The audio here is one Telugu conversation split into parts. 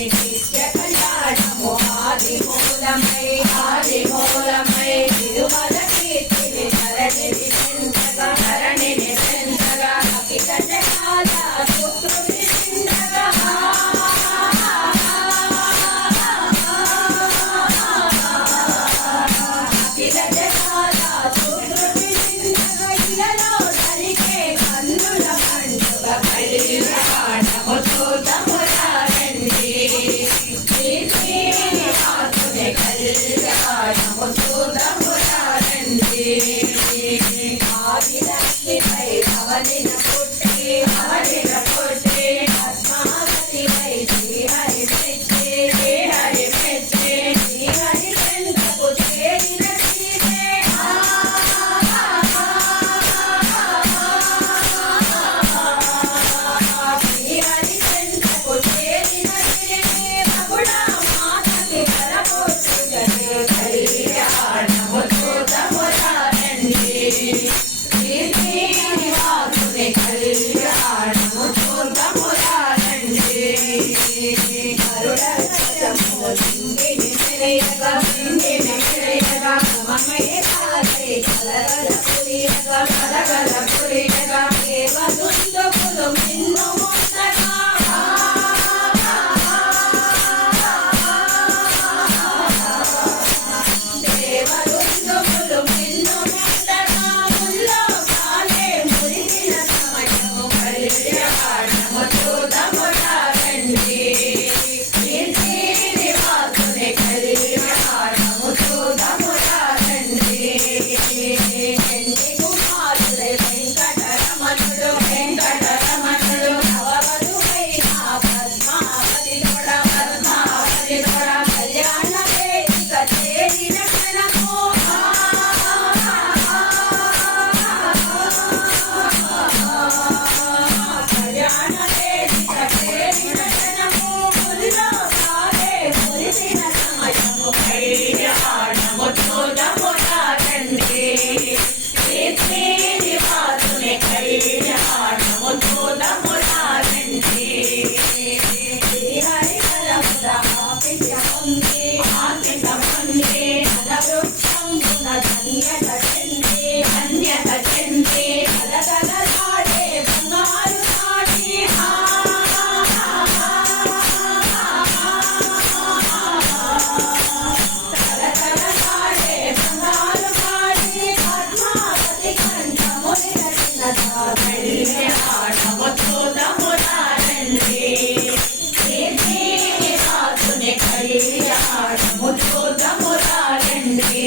నిత్య కళ్యాణము ఆదిమూలమై తిరుమల కీర్తిని ధరణిని పెంచగా అఖిల జగాల సుకృతి చిందగా అఖిల జగాల సుకృతి చిందగా ఇలలో ధరికే కన్నుల పండుగ కళ్యాణము చూద్దాము రండి శ్రీనివాసుని కళ్యాణము చూద్దాము రండి ఆదిలక్ష్మిపై అవనిన పుట్టి పద్మావతిపై శ్రీహరి మెచ్చే శ్రీహరి చెంతకు చేరిన శ్రీదే శ్రీహరి చెంతకు చేరిన శ్రీదే బహుళా మాతకి పరమోత్సుగతే కళ్యాణము చూద్దాము రండి శ్రీనివాసుని కళ్యాణము చూద్దాము రండి కరుణరసము సింగిని మెరయగా మమేతాలై కలగల పురియగా దేవదుందుకులు మిన్ను ముద్దగా దేవదుందుకులు మిన్ను ముద్దగా ముల్లో కాలే మురిసిన సమయము కళ్యాణము చూద్దాము రండి శ్రీనివాసుని కళ్యాణము చూద్దాము రండి ఎంటి కుమారుడే వెంకటరమణుడు నవవధువైన పద్మావతి తోడ కళ్యాణ వేదిక చేరిన క్షణము కళ్యాణ వేదిక చేరిన క్షణము ముల్లో కాలే మురిసిన సమయము కళ్యాణము చూద్దాము రండి శ్రీనివాసుని కళ్యాణము చూద్దాము రండి శ్రీహరి కలముల ఆపితముంది వృక్షంబున ధన్యత చెంది కలకలలాడే బంగారు నాటి కలకలలాడే బంగారు నాటి పద్మావతి కంఠముని రచన కళ్యాణము చూద్దాము రండి శ్రీనివాసుని కళ్యాణము చూద్దాము రండి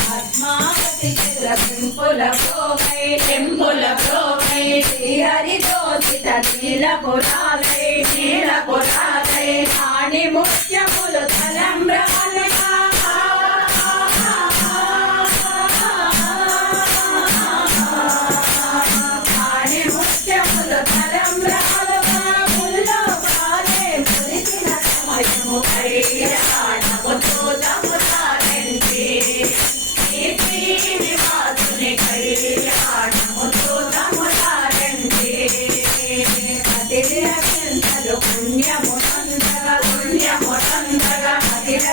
పద్మావతి చిత్రపింపుల ప్రోగై శ్రీహరి దోషిత నీలపురాలై ఆణి ముత్యములు తలంబ్రమనగా ఆణి ముత్యములు తలంబ్రమలుగా ముల్లో కాలే మురిసిన సమయము కళ్యాణము చూద్దాము రండి శ్రీనివాసుని కళ్యాణము చూద్దాము రండి అతిథి అత్యంతలు పుణ్యము నందగా అతిథ